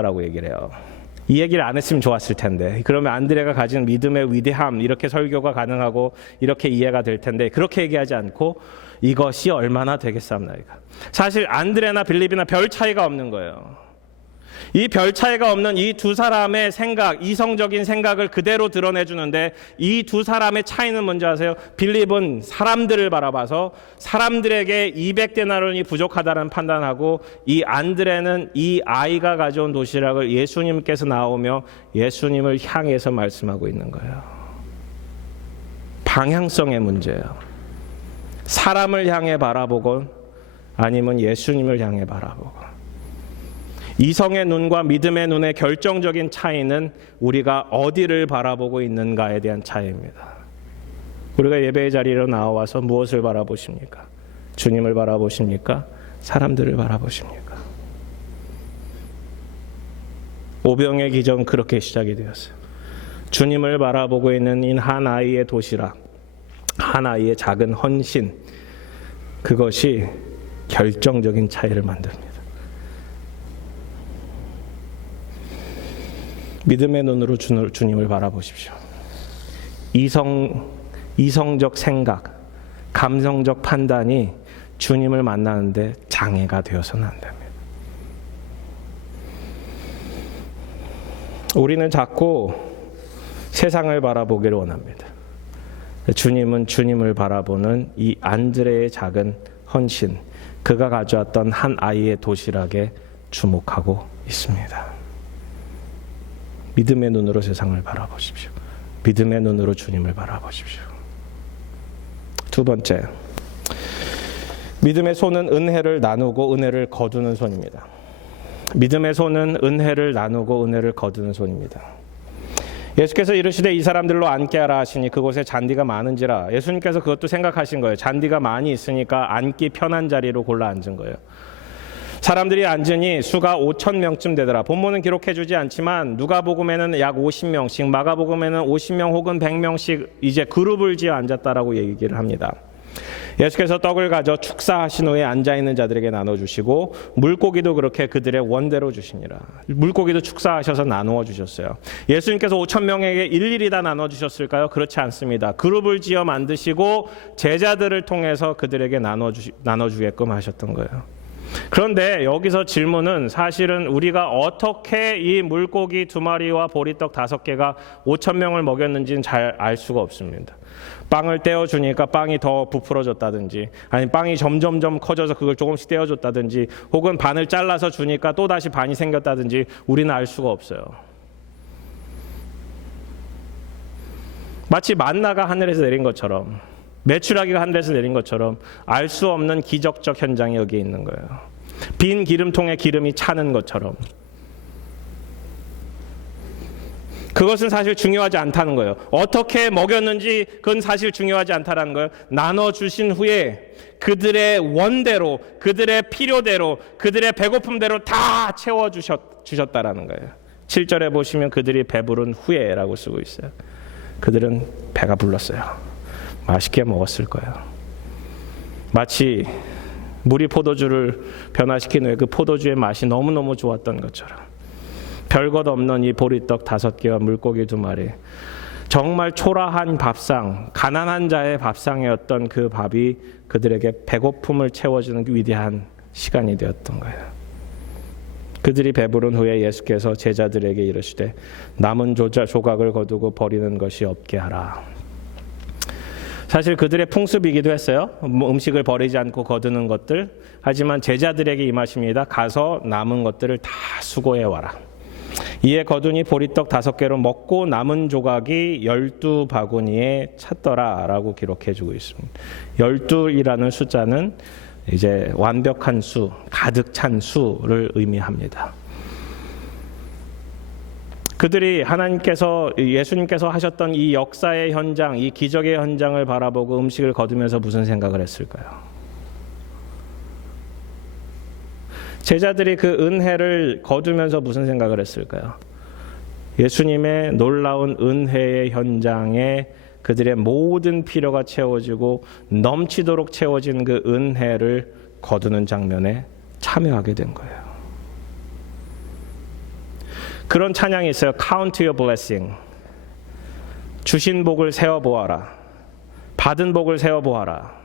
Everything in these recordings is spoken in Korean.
라고 얘기를 해요. 이 얘기를 안 했으면 좋았을 텐데, 그러면 안드레가 가진 믿음의 위대함, 이렇게 설교가 가능하고 이렇게 이해가 될 텐데, 그렇게 얘기하지 않고 이것이 얼마나 되겠사옵나이까. 사실 안드레나 빌립이나 별 차이가 없는 거예요. 이 별 차이가 없는 이 두 사람의 생각, 이성적인 생각을 그대로 드러내주는데, 이 두 사람의 차이는 뭔지 아세요? 빌립은 사람들을 바라봐서 사람들에게 200데나리온이 부족하다는 판단하고, 이 안드레는 이 아이가 가져온 도시락을 예수님께서 나오며 예수님을 향해서 말씀하고 있는 거예요. 방향성의 문제예요. 사람을 향해 바라보건 아니면 예수님을 향해 바라보건. 이성의 눈과 믿음의 눈의 결정적인 차이는 우리가 어디를 바라보고 있는가에 대한 차이입니다. 우리가 예배의 자리로 나와서 무엇을 바라보십니까? 주님을 바라보십니까? 사람들을 바라보십니까? 오병의 기적은 그렇게 시작이 되었어요. 주님을 바라보고 있는 이 한 아이의 도시락, 한 아이의 작은 헌신, 그것이 결정적인 차이를 만듭니다. 믿음의 눈으로 주님을 바라보십시오. 이성적 생각, 감성적 판단이 주님을 만나는데 장애가 되어서는 안 됩니다. 우리는 자꾸 세상을 바라보기를 원합니다. 주님은 주님을 바라보는 이 안드레의 작은 헌신, 그가 가져왔던 한 아이의 도시락에 주목하고 있습니다. 믿음의 눈으로 세상을 바라보십시오. 믿음의 눈으로 주님을 바라보십시오. 두 번째, 믿음의 손은 은혜를 나누고 은혜를 거두는 손입니다. 믿음의 손은 은혜를 나누고 은혜를 거두는 손입니다. 예수께서 이르시되 이 사람들로 앉게 하라 하시니 그곳에 잔디가 많은지라. 예수님께서 그것도 생각하신 거예요. 잔디가 많이 있으니까 앉기 편한 자리로 골라 앉은 거예요. 사람들이 앉으니 수가 5,000명쯤 되더라. 본문은 기록해주지 않지만 누가복음에는 약 50명씩, 마가복음에는 50명 혹은 100명씩 이제 그룹을 지어 앉았다라고 얘기를 합니다. 예수께서 떡을 가져 축사하신 후에 앉아있는 자들에게 나눠주시고 물고기도 그렇게 그들의 원대로 주시니라. 물고기도 축사하셔서 나누어 주셨어요. 예수님께서 5,000명에게 일일이 다 나눠주셨을까요? 그렇지 않습니다. 그룹을 지어 만드시고 제자들을 통해서 그들에게 나눠주게끔 하셨던 거예요. 그런데 여기서 질문은 사실은 우리가 어떻게 이 물고기 2마리와 보리떡 5개가 5,000명을 먹였는지는 잘 알 수가 없습니다. 빵을 떼어주니까 빵이 더 부풀어졌다든지, 아니 빵이 점점점 커져서 그걸 조금씩 떼어줬다든지, 혹은 반을 잘라서 주니까 또다시 반이 생겼다든지 우리는 알 수가 없어요. 마치 만나가 하늘에서 내린 것처럼, 메추라기가 하늘에서 내린 것처럼 알 수 없는 기적적 현장이 여기 있는 거예요. 빈 기름통에 기름이 차는 것처럼. 그것은 사실 중요하지 않다는 거예요. 어떻게 먹였는지 그건 사실 중요하지 않다는 거예요. 나눠주신 후에 그들의 원대로, 그들의 필요대로, 그들의 배고픔대로 다 채워주셨다라는 거예요. 7절에 보시면 그들이 배부른 후에라고 쓰고 있어요. 그들은 배가 불렀어요. 맛있게 먹었을 거예요. 마치 물이 포도주를 변화시킨 후에 그 포도주의 맛이 너무너무 좋았던 것처럼, 별것 없는 이 보리떡 5개와 물고기 2마리, 정말 초라한 밥상, 가난한 자의 밥상이었던 그 밥이 그들에게 배고픔을 채워주는 위대한 시간이 되었던 거예요. 그들이 배부른 후에 예수께서 제자들에게 이르시되 남은 조각을 거두고 버리는 것이 없게 하라. 사실 그들의 풍습이기도 했어요. 음식을 버리지 않고 거두는 것들. 하지만 제자들에게 임하십니다. 가서 남은 것들을 다 수고해 와라. 이에 거두니 보리떡 5개로 먹고 남은 조각이 12바구니에 찼더라 라고 기록해주고 있습니다. 12이라는 숫자는 이제 완벽한 수, 가득 찬 수를 의미합니다. 그들이 예수님께서 하셨던 이 역사의 현장, 이 기적의 현장을 바라보고 음식을 거두면서 무슨 생각을 했을까요? 제자들이 그 은혜를 거두면서 무슨 생각을 했을까요? 예수님의 놀라운 은혜의 현장에 그들의 모든 필요가 채워지고 넘치도록 채워진 그 은혜를 거두는 장면에 참여하게 된 거예요. 그런 찬양이 있어요. Count your blessing. 주신 복을 세어보아라. 받은 복을 세어보아라.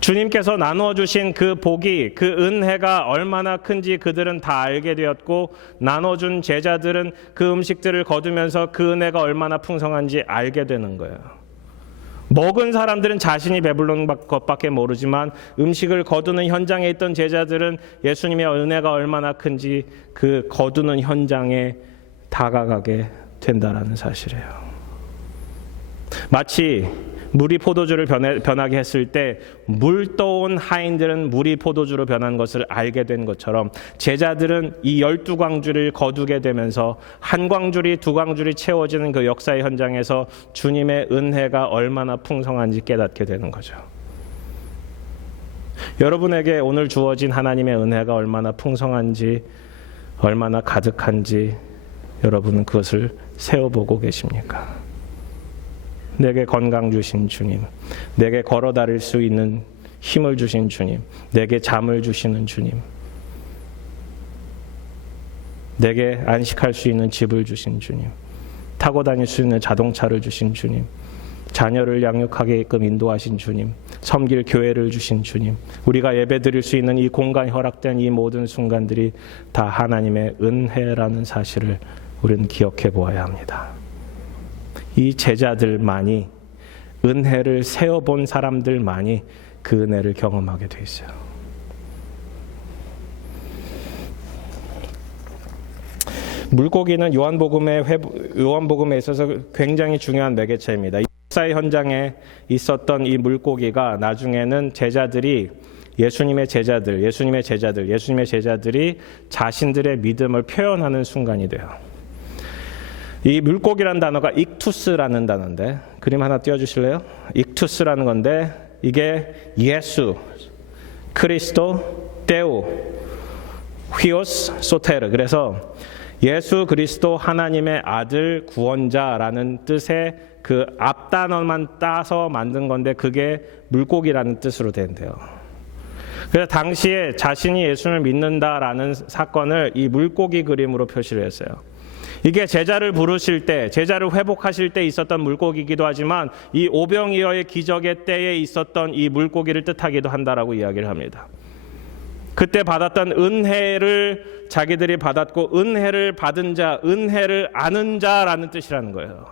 주님께서 나누어 주신 그 복이, 그 은혜가 얼마나 큰지 그들은 다 알게 되었고, 나눠준 제자들은 그 음식들을 거두면서 그 은혜가 얼마나 풍성한지 알게 되는 거예요. 먹은 사람들은 자신이 배부른 것밖에 모르지만 음식을 거두는 현장에 있던 제자들은 예수님의 은혜가 얼마나 큰지 그 거두는 현장에 다가가게 된다라는 사실이에요. 마치 물이 포도주를 변하게 했을 때 물 떠온 하인들은 물이 포도주로 변한 것을 알게 된 것처럼 제자들은 이 12광주를 거두게 되면서 한 광주리 두 광주리 채워지는 그 역사의 현장에서 주님의 은혜가 얼마나 풍성한지 깨닫게 되는 거죠. 여러분에게 오늘 주어진 하나님의 은혜가 얼마나 풍성한지, 얼마나 가득한지 여러분은 그것을 세어보고 계십니까? 내게 건강 주신 주님, 내게 걸어 다닐 수 있는 힘을 주신 주님, 내게 잠을 주시는 주님, 내게 안식할 수 있는 집을 주신 주님, 타고 다닐 수 있는 자동차를 주신 주님, 자녀를 양육하게끔 인도하신 주님, 섬길 교회를 주신 주님, 우리가 예배 드릴 수 있는 이 공간이 허락된 이 모든 순간들이 다 하나님의 은혜라는 사실을 우리는 기억해 보아야 합니다. 이 제자들만이, 은혜를 세어본 사람들만이 그 은혜를 경험하게 돼 있어요. 물고기는 요한복음에 있어서 굉장히 중요한 매개체입니다. 역사의 현장에 있었던 이 물고기가 나중에는 제자들이 예수님의 제자들이 자신들의 믿음을 표현하는 순간이 돼요. 이 물고기라는 단어가 익투스라는 단어인데, 그림 하나 띄워주실래요? 익투스라는 건데, 이게 예수, 크리스토, 테오, 휘오스, 소테르. 그래서 예수 그리스도 하나님의 아들 구원자라는 뜻의 그 앞단어만 따서 만든 건데, 그게 물고기라는 뜻으로 된대요. 그래서 당시에 자신이 예수를 믿는다라는 사건을 이 물고기 그림으로 표시를 했어요. 이게 제자를 부르실 때, 제자를 회복하실 때 있었던 물고기이기도 하지만 이 오병이어의 기적의 때에 있었던 이 물고기를 뜻하기도 한다라고 이야기를 합니다. 그때 받았던 은혜를 자기들이 받았고, 은혜를 받은 자, 은혜를 아는 자라는 뜻이라는 거예요.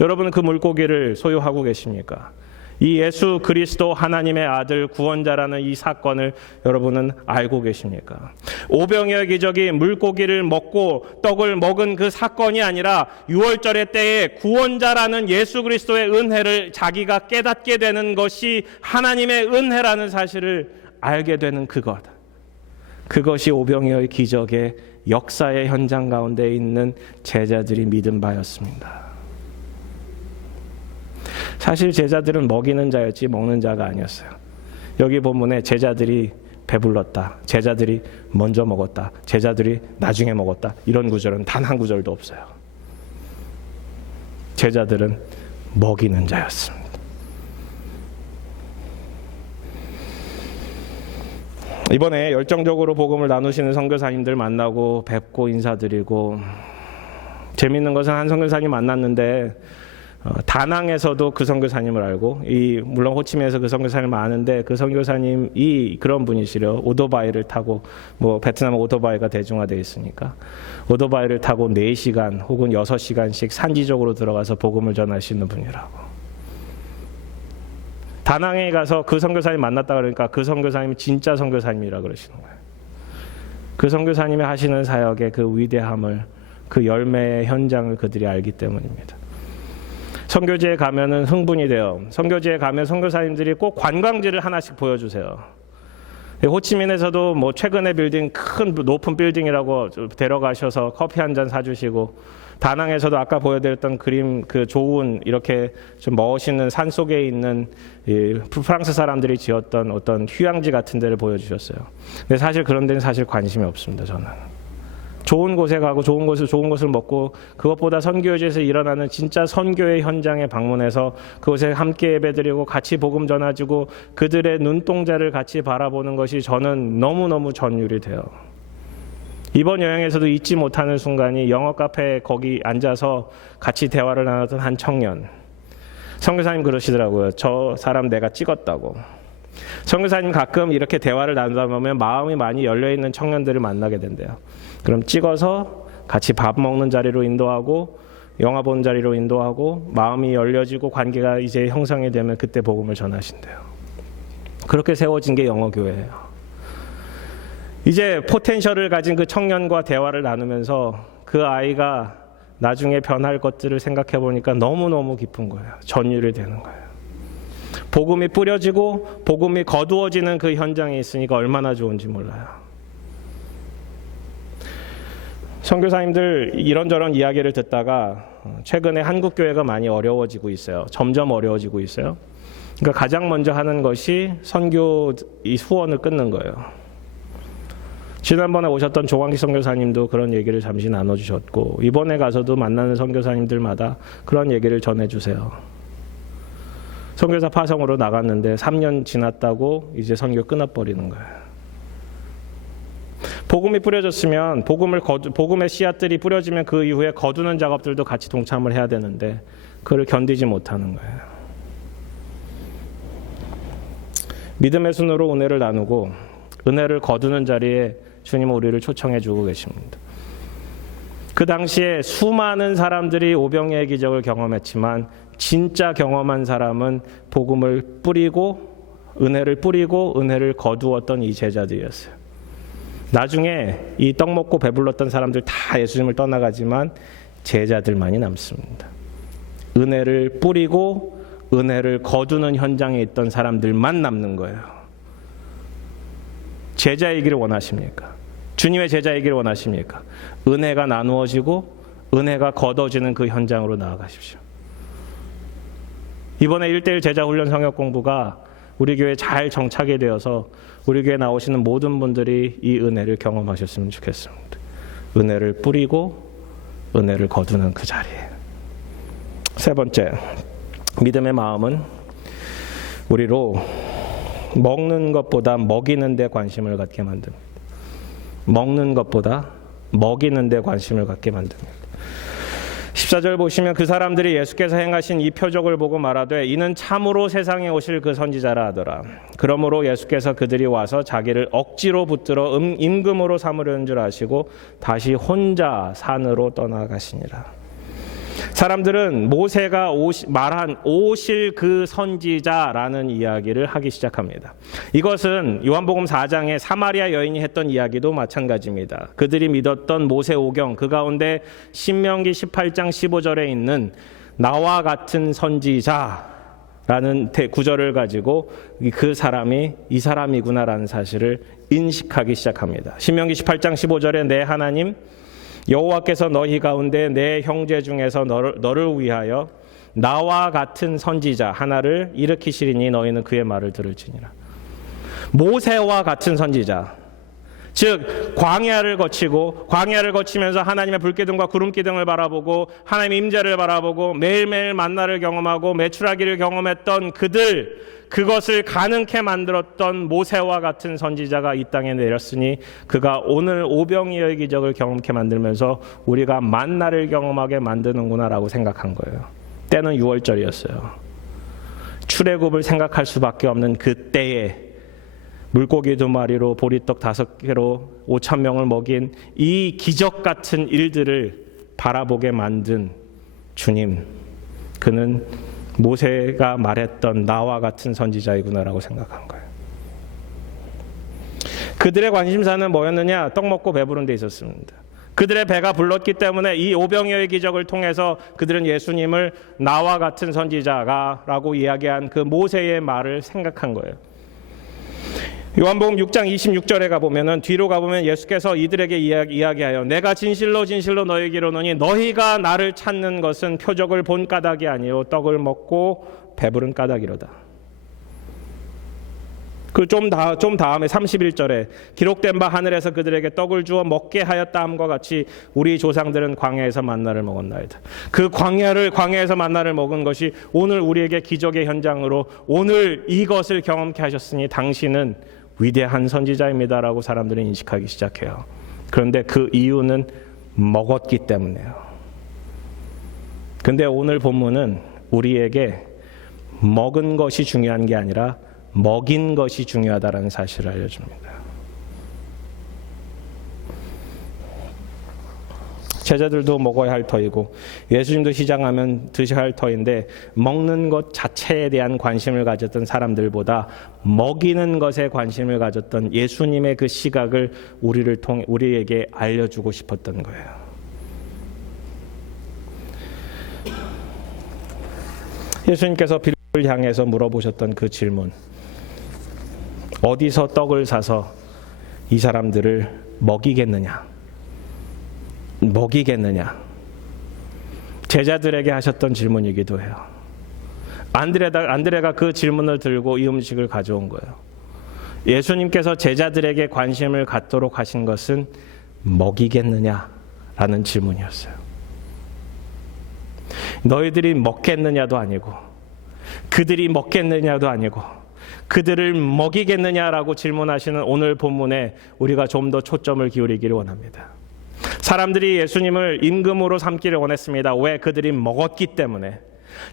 여러분은 그 물고기를 소유하고 계십니까? 이 예수 그리스도 하나님의 아들 구원자라는 이 사건을 여러분은 알고 계십니까? 오병이어 기적이 물고기를 먹고 떡을 먹은 그 사건이 아니라 6월절의 때에 구원자라는 예수 그리스도의 은혜를 자기가 깨닫게 되는 것이 하나님의 은혜라는 사실을 알게 되는 그것. 그것이 오병이어의 기적의 역사의 현장 가운데 있는 제자들이 믿은 바였습니다. 사실 제자들은 먹이는 자였지 먹는 자가 아니었어요. 여기 본문에 제자들이 배불렀다, 제자들이 먼저 먹었다, 제자들이 나중에 먹었다, 이런 구절은 단 한 구절도 없어요. 제자들은 먹이는 자였습니다. 이번에 열정적으로 복음을 나누시는 선교사님들 만나고 뵙고 인사드리고, 재밌는 것은 한 선교사님 만났는데 다낭에서도 그 선교사님을 알고, 물론 호치민에서 그 선교사님을 아는데 그 선교사님이 그런 분이시려. 오토바이를 타고, 베트남 오토바이가 대중화되어 있으니까 오토바이를 타고 4시간 혹은 6시간씩 산지적으로 들어가서 복음을 전하시는 분이라고. 다낭에 가서 그 선교사님 만났다 그러니까 그 선교사님이 진짜 선교사님이라 그러시는 거예요. 그 선교사님이 하시는 사역의 그 위대함을, 그 열매의 현장을 그들이 알기 때문입니다. 선교지에 가면은 흥분이 돼요. 선교지에 가면 선교사님들이 꼭 관광지를 하나씩 보여주세요. 호치민에서도 최근에 빌딩, 큰 높은 빌딩이라고 데려가셔서 커피 한 잔 사주시고, 다낭에서도 아까 보여드렸던 그림, 그 좋은 이렇게 좀 멋있는 산 속에 있는 프랑스 사람들이 지었던 어떤 휴양지 같은 데를 보여주셨어요. 근데 사실 그런 데는 사실 관심이 없습니다, 저는. 좋은 곳에 가고 좋은 것을 먹고, 그것보다 선교지에서 일어나는 진짜 선교의 현장에 방문해서 그곳에 함께 예배드리고 같이 복음 전해주고 그들의 눈동자를 같이 바라보는 것이 저는 너무너무 전율이 돼요. 이번 여행에서도 잊지 못하는 순간이 영어 카페에 거기 앉아서 같이 대화를 나눴던 한 청년. 선교사님 그러시더라고요. 저 사람 내가 찍었다고. 선교사님 가끔 이렇게 대화를 나누다 보면 마음이 많이 열려있는 청년들을 만나게 된대요. 그럼 찍어서 같이 밥 먹는 자리로 인도하고 영화 보는 자리로 인도하고 마음이 열려지고 관계가 이제 형성이 되면 그때 복음을 전하신대요. 그렇게 세워진 게 영어교회예요. 이제 포텐셜을 가진 그 청년과 대화를 나누면서 그 아이가 나중에 변할 것들을 생각해 보니까 너무너무 깊은 거예요. 전율이 되는 거예요. 복음이 뿌려지고 복음이 거두어지는 그 현장에 있으니까 얼마나 좋은지 몰라요. 선교사님들 이런저런 이야기를 듣다가 최근에 한국 교회가 많이 어려워지고 있어요. 점점 어려워지고 있어요. 그러니까 가장 먼저 하는 것이 선교 이 후원을 끊는 거예요. 지난번에 오셨던 조광기 선교사님도 그런 얘기를 잠시 나눠주셨고 이번에 가서도 만나는 선교사님들마다 그런 얘기를 전해주세요. 선교사 파송으로 나갔는데 3년 지났다고 이제 선교 끊어버리는 거예요. 복음이 뿌려졌으면 복음의 씨앗들이 뿌려지면 그 이후에 거두는 작업들도 같이 동참을 해야 되는데 그걸 견디지 못하는 거예요. 믿음의 순으로 은혜를 나누고 은혜를 거두는 자리에 주님은 우리를 초청해 주고 계십니다. 그 당시에 수많은 사람들이 오병이의 기적을 경험했지만 진짜 경험한 사람은 복음을 뿌리고 은혜를 거두었던 이 제자들이었어요. 나중에 이 떡 먹고 배불렀던 사람들 다 예수님을 떠나가지만 제자들만이 남습니다. 은혜를 뿌리고 은혜를 거두는 현장에 있던 사람들만 남는 거예요. 제자이기를 원하십니까? 주님의 제자이기를 원하십니까? 은혜가 나누어지고 은혜가 거둬지는 그 현장으로 나아가십시오. 이번에 1:1 제자훈련 성역 공부가 우리 교회에 잘 정착이 되어서 우리 교회에 나오시는 모든 분들이 이 은혜를 경험하셨으면 좋겠습니다. 은혜를 뿌리고 은혜를 거두는 그 자리에. 세 번째, 믿음의 마음은 우리로 먹는 것보다 먹이는 데 관심을 갖게 만듭니다. 먹는 것보다 먹이는 데 관심을 갖게 만듭니다. 14절 보시면 그 사람들이 예수께서 행하신 이 표적을 보고 말하되 이는 참으로 세상에 오실 그 선지자라 하더라. 그러므로 예수께서 그들이 와서 자기를 억지로 붙들어 임금으로 삼으려는 줄 아시고 다시 혼자 산으로 떠나가시니라. 사람들은 모세가 말한 오실 그 선지자라는 이야기를 하기 시작합니다. 이것은 요한복음 4장에 사마리아 여인이 했던 이야기도 마찬가지입니다. 그들이 믿었던 모세 오경 그 가운데 신명기 18장 15절에 있는 나와 같은 선지자라는 구절을 가지고 그 사람이 이 사람이구나라는 사실을 인식하기 시작합니다. 신명기 18장 15절에 내 하나님 여호와께서 너희 가운데 내 형제 중에서 너를 위하여 나와 같은 선지자 하나를 일으키시리니 너희는 그의 말을 들을지니라. 모세와 같은 선지자, 즉 광야를 거치면서 하나님의 불기둥과 구름기둥을 바라보고 하나님의 임재를 바라보고 매일매일 만나를 경험하고 메추라기를 경험했던 그것을 가능케 만들었던 모세와 같은 선지자가 이 땅에 내렸으니 그가 오늘 오병이어의 기적을 경험케 만들면서 우리가 만나를 경험하게 만드는구나라고 생각한 거예요. 때는 6월절이었어요. 출애굽을 생각할 수밖에 없는 그때에 물고기 2마리로 보리떡 5개로 5,000명을 먹인 이 기적 같은 일들을 바라보게 만든 주님, 그는 모세가 말했던 나와 같은 선지자이구나라고 생각한 거예요. 그들의 관심사는 뭐였느냐? 떡 먹고 배부른 데 있었습니다. 그들의 배가 불렀기 때문에 이 오병이어의 기적을 통해서 그들은 예수님을 나와 같은 선지자라고 이야기한 그 모세의 말을 생각한 거예요. 요한복음 6장 26절에 가보면 뒤로 가보면 예수께서 이들에게 이야기하여 내가 진실로 진실로 너희에게 이르노니 너희가 나를 찾는 것은 표적을 본 까닭이 아니요 떡을 먹고 배부른 까닭이로다. 그 좀 다음에 31절에 기록된 바 하늘에서 그들에게 떡을 주어 먹게 하였다 함과 같이 우리 조상들은 광야에서 만나를 먹었나이다. 그 광야에서 만나를 먹은 것이 오늘 우리에게 기적의 현장으로 오늘 이것을 경험케 하셨으니 당신은 위대한 선지자입니다라고 사람들은 인식하기 시작해요. 그런데 그 이유는 먹었기 때문이에요. 근데 오늘 본문은 우리에게 먹은 것이 중요한 게 아니라 먹인 것이 중요하다는 사실을 알려줍니다. 제자들도 먹어야 할 터이고 예수님도 시장하면 드셔야 할 터인데 먹는 것 자체에 대한 관심을 가졌던 사람들보다 먹이는 것에 관심을 가졌던 예수님의 그 시각을 우리에게 알려주고 싶었던 거예요. 예수님께서 빌립을 향해서 물어보셨던 그 질문, 어디서 떡을 사서 이 사람들을 먹이겠느냐? 제자들에게 하셨던 질문이기도 해요. 안드레가 그 질문을 들고 이 음식을 가져온 거예요. 예수님께서 제자들에게 관심을 갖도록 하신 것은 먹이겠느냐라는 질문이었어요. 너희들이 먹겠느냐도 아니고 그들이 먹겠느냐도 아니고 그들을 먹이겠느냐라고 질문하시는 오늘 본문에 우리가 좀 더 초점을 기울이기를 원합니다. 사람들이 예수님을 임금으로 삼기를 원했습니다. 왜? 그들이 먹었기 때문에.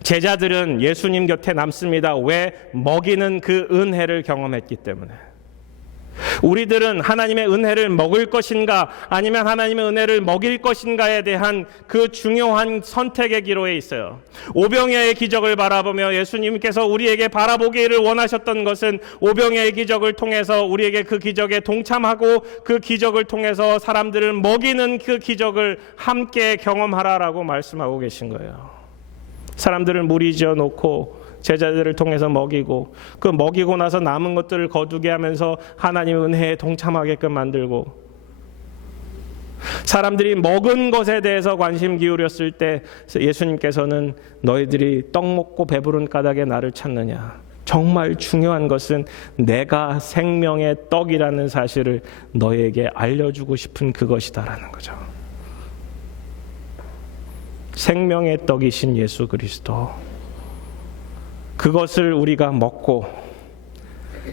제자들은 예수님 곁에 남습니다. 왜? 먹이는 그 은혜를 경험했기 때문에. 우리들은 하나님의 은혜를 먹을 것인가 아니면 하나님의 은혜를 먹일 것인가에 대한 그 중요한 선택의 기로에 있어요. 오병이어의 기적을 바라보며 예수님께서 우리에게 바라보기를 원하셨던 것은 오병이어의 기적을 통해서 우리에게 그 기적에 동참하고 그 기적을 통해서 사람들을 먹이는 그 기적을 함께 경험하라라고 말씀하고 계신 거예요. 사람들을 무리 지어 놓고 제자들을 통해서 먹이고 그 먹이고 나서 남은 것들을 거두게 하면서 하나님의 은혜에 동참하게끔 만들고 사람들이 먹은 것에 대해서 관심 기울였을 때 예수님께서는 너희들이 떡 먹고 배부른 까닭에 나를 찾느냐? 정말 중요한 것은 내가 생명의 떡이라는 사실을 너희에게 알려주고 싶은 그것이다라는 거죠. 생명의 떡이신 예수 그리스도, 그것을 우리가 먹고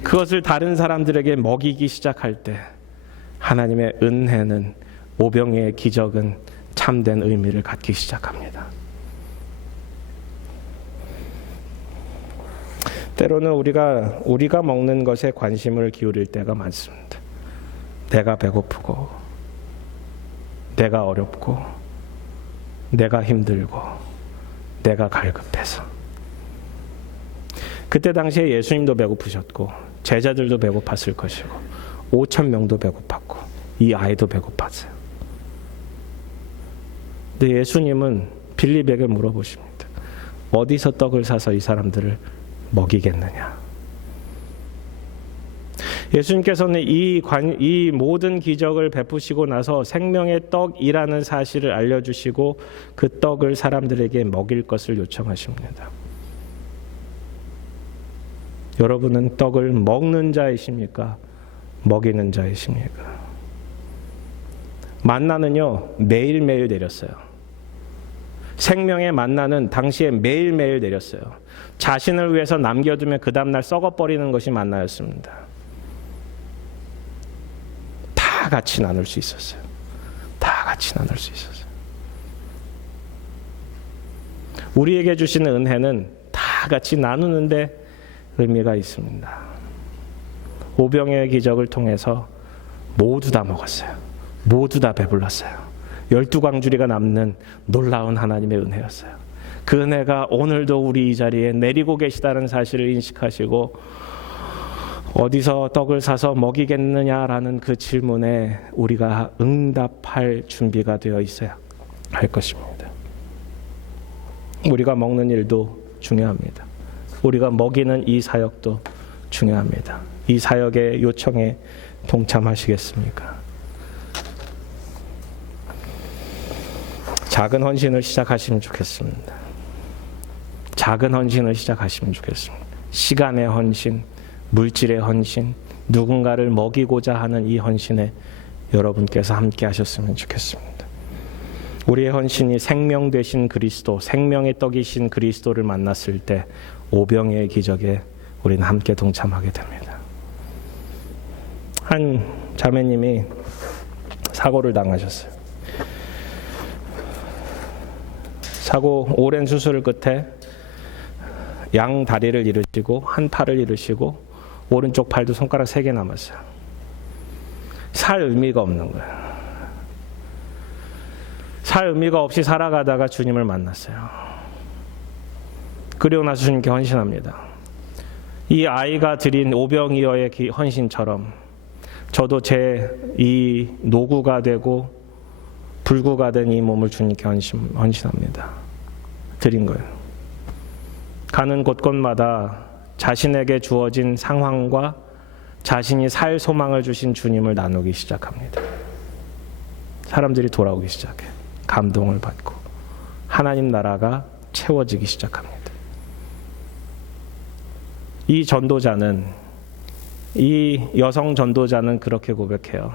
그것을 다른 사람들에게 먹이기 시작할 때 하나님의 은혜는, 오병이의 기적은 참된 의미를 갖기 시작합니다. 때로는 우리가 먹는 것에 관심을 기울일 때가 많습니다. 내가 배고프고 내가 어렵고 내가 힘들고 내가 갈급해서. 그때 당시에 예수님도 배고프셨고 제자들도 배고팠을 것이고 5,000명도 배고팠고 이 아이도 배고팠어요. 근데 예수님은 빌립에게 물어보십니다. 어디서 떡을 사서 이 사람들을 먹이겠느냐? 예수님께서는 이 모든 기적을 베푸시고 나서 생명의 떡이라는 사실을 알려주시고 그 떡을 사람들에게 먹일 것을 요청하십니다. 여러분은 떡을 먹는 자이십니까? 먹이는 자이십니까? 만나는요, 매일매일 내렸어요. 생명의 만나는 당시에 매일매일 내렸어요. 자신을 위해서 남겨두면 그 다음날 썩어버리는 것이 만나였습니다. 다 같이 나눌 수 있었어요. 다 같이 나눌 수 있었어요. 우리에게 주시는 은혜는 다 같이 나누는데 의미가 있습니다. 오병이어의 기적을 통해서 모두 다 먹었어요. 모두 다 배불렀어요. 12광주리가 남는 놀라운 하나님의 은혜였어요. 그 은혜가 오늘도 우리 이 자리에 내리고 계시다는 사실을 인식하시고 어디서 떡을 사서 먹이겠느냐라는 그 질문에 우리가 응답할 준비가 되어 있어야 할 것입니다. 우리가 먹는 일도 중요합니다. 우리가 먹이는 이 사역도 중요합니다. 이 사역의 요청에 동참하시겠습니까? 작은 헌신을 시작하시면 좋겠습니다. 작은 헌신을 시작하시면 좋겠습니다. 시간의 헌신, 물질의 헌신, 누군가를 먹이고자 하는 이 헌신에 여러분께서 함께 하셨으면 좋겠습니다. 우리의 헌신이 생명 되신 그리스도, 생명의 떡이신 그리스도를 만났을 때 오병이어의 기적에 우리는 함께 동참하게 됩니다. 한 자매님이 사고를 당하셨어요. 사고 오랜 수술 끝에 양 다리를 잃으시고 한 팔을 잃으시고 오른쪽 팔도 손가락 3개 남았어요. 살 의미가 없는 거예요. 살 의미가 없이 살아가다가 주님을 만났어요. 그리고 나서 주님께 헌신합니다. 이 아이가 드린 오병이어의 헌신처럼 저도 제 이 노구가 되고 불구가 된 이 몸을 주님께 헌신합니다. 드린 거예요. 가는 곳곳마다 자신에게 주어진 상황과 자신이 살 소망을 주신 주님을 나누기 시작합니다. 사람들이 돌아오기 시작해요. 감동을 받고 하나님 나라가 채워지기 시작합니다. 이 전도자는, 이 여성 전도자는 그렇게 고백해요.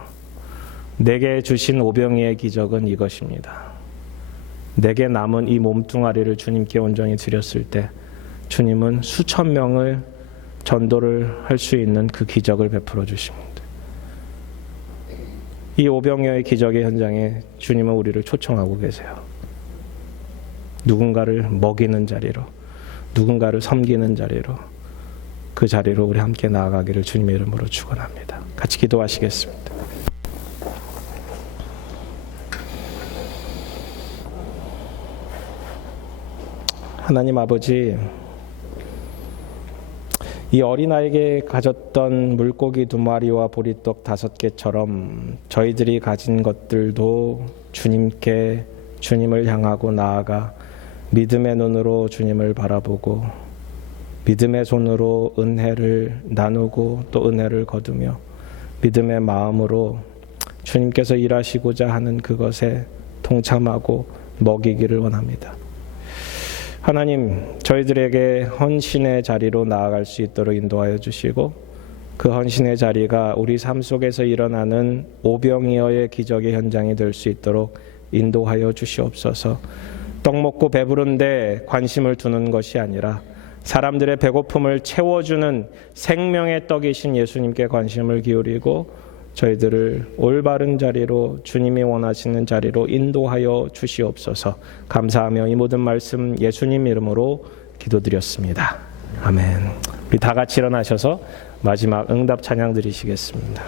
내게 주신 오병이의 기적은 이것입니다. 내게 남은 이 몸뚱아리를 주님께 온전히 드렸을 때 주님은 수천 명을 전도를 할 수 있는 그 기적을 베풀어 주십니다. 이 오병이어의 기적의 현장에 주님은 우리를 초청하고 계세요. 누군가를 먹이는 자리로, 누군가를 섬기는 자리로, 그 자리로 우리 함께 나아가기를 주님의 이름으로 축원합니다. 같이 기도하시겠습니다. 하나님 아버지, 이 어린아이에게 가졌던 물고기 2마리와 보리떡 5개처럼 저희들이 가진 것들도 주님께, 주님을 향하고 나아가 믿음의 눈으로 주님을 바라보고 믿음의 손으로 은혜를 나누고 또 은혜를 거두며 믿음의 마음으로 주님께서 일하시고자 하는 그것에 동참하고 먹이기를 원합니다. 하나님, 저희들에게 헌신의 자리로 나아갈 수 있도록 인도하여 주시고 그 헌신의 자리가 우리 삶 속에서 일어나는 오병이어의 기적의 현장이 될 수 있도록 인도하여 주시옵소서. 떡 먹고 배부른데 관심을 두는 것이 아니라 사람들의 배고픔을 채워주는 생명의 떡이신 예수님께 관심을 기울이고 저희들을 올바른 자리로, 주님이 원하시는 자리로 인도하여 주시옵소서. 감사하며 이 모든 말씀 예수님 이름으로 기도드렸습니다. 아멘. 우리 다 같이 일어나셔서 마지막 응답 찬양 드리시겠습니다.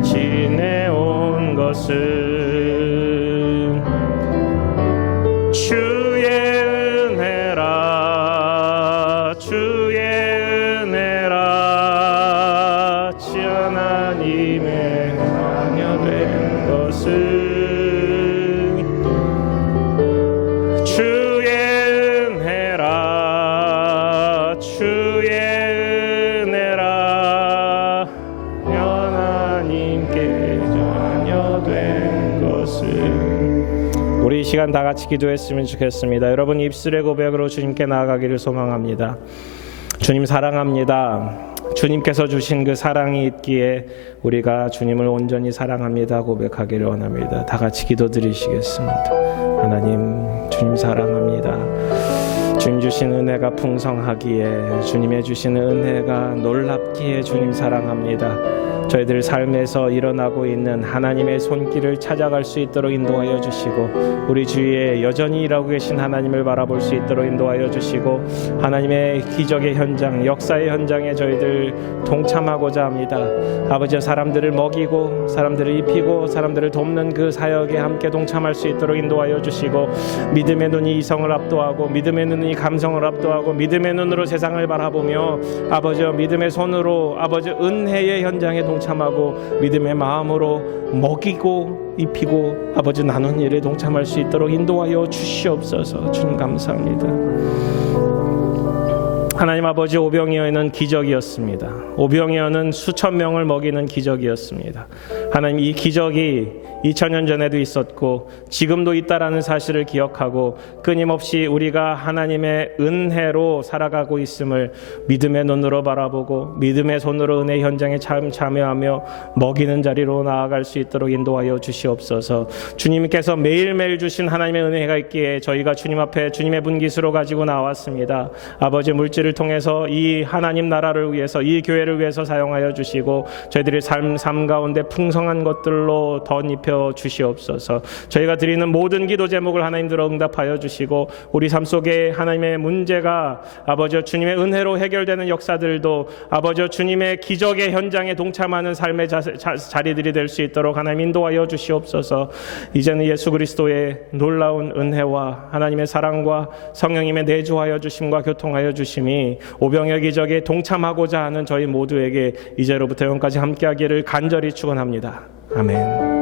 지내온 것은 주의 은혜라, 주의 은혜라. 지 하나님의 자녀 된 것은 주의 은혜라, 주의 은혜라. 하나님께 자녀 된 것은. 우리 이 시간 다 같이 기도했으면 좋겠습니다. 여러분 입술의 고백으로 주님께 나아가기를 소망합니다. 주님 사랑합니다. 주님께서 주신 그 사랑이 있기에 우리가 주님을 온전히 사랑합니다 고백하기를 원합니다. 다 같이 기도드리시겠습니다. 하나님, 주님 사랑합니다. 주님 주신 은혜가 풍성하기에, 주님의 주시는 은혜가 놀랍기에 주님 사랑합니다. 저희들 삶에서 일어나고 있는 하나님의 손길을 찾아갈 수 있도록 인도하여 주시고, 우리 주위에 여전히 일하고 계신 하나님을 바라볼 수 있도록 인도하여 주시고, 하나님의 기적의 현장, 역사의 현장에 저희들 동참하고자 합니다. 아버지, 사람들을 먹이고 사람들을 입히고 사람들을 돕는 그 사역에 함께 동참할 수 있도록 인도하여 주시고, 믿음의 눈이 이성을 압도하고 믿음의 눈이 감성을 압도하고 믿음의 눈으로 세상을 바라보며 아버지, 믿음의 손으로 아버지 은혜의 현장에 동참하고 믿음의 마음으로 먹이고 입히고 아버지 나눈 일에 동참할 수 있도록 인도하여 주시옵소서. 주님 감사합니다. 하나님 아버지, 오병이어는 기적이었습니다. 오병이어는 수천 명을 먹이는 기적이었습니다. 하나님, 이 기적이 2000년 전에도 있었고 지금도 있다라는 사실을 기억하고 끊임없이 우리가 하나님의 은혜로 살아가고 있음을 믿음의 눈으로 바라보고 믿음의 손으로 은혜 현장에 참여하며 먹이는 자리로 나아갈 수 있도록 인도하여 주시옵소서. 주님께서 매일매일 주신 하나님의 은혜가 있기에 저희가 주님 앞에 주님의 분깃으로 가지고 나왔습니다. 아버지, 물질을 통해서 이 하나님 나라를 위해서, 이 교회를 위해서 사용하여 주시고 저희들의 삶 가운데 풍성한 것들로 덧입혀 주시옵소서. 저희가 드리는 모든 기도 제목을 하나님들로 응답하여 주시고, 우리 삶 속에 하나님의 문제가 아버지 주님의 은혜로 해결되는 역사들도 아버지 주님의 기적의 현장에 동참하는 삶의 자리들이 될 수 있도록 하나님 인도하여 주시옵소서. 이제는 예수 그리스도의 놀라운 은혜와 하나님의 사랑과 성령님의 내주하여 주심과 교통하여 주심이 오병이어 기적에 동참하고자 하는 저희 모두에게 이제로부터 영원까지 함께하기를 간절히 축원합니다. 아멘.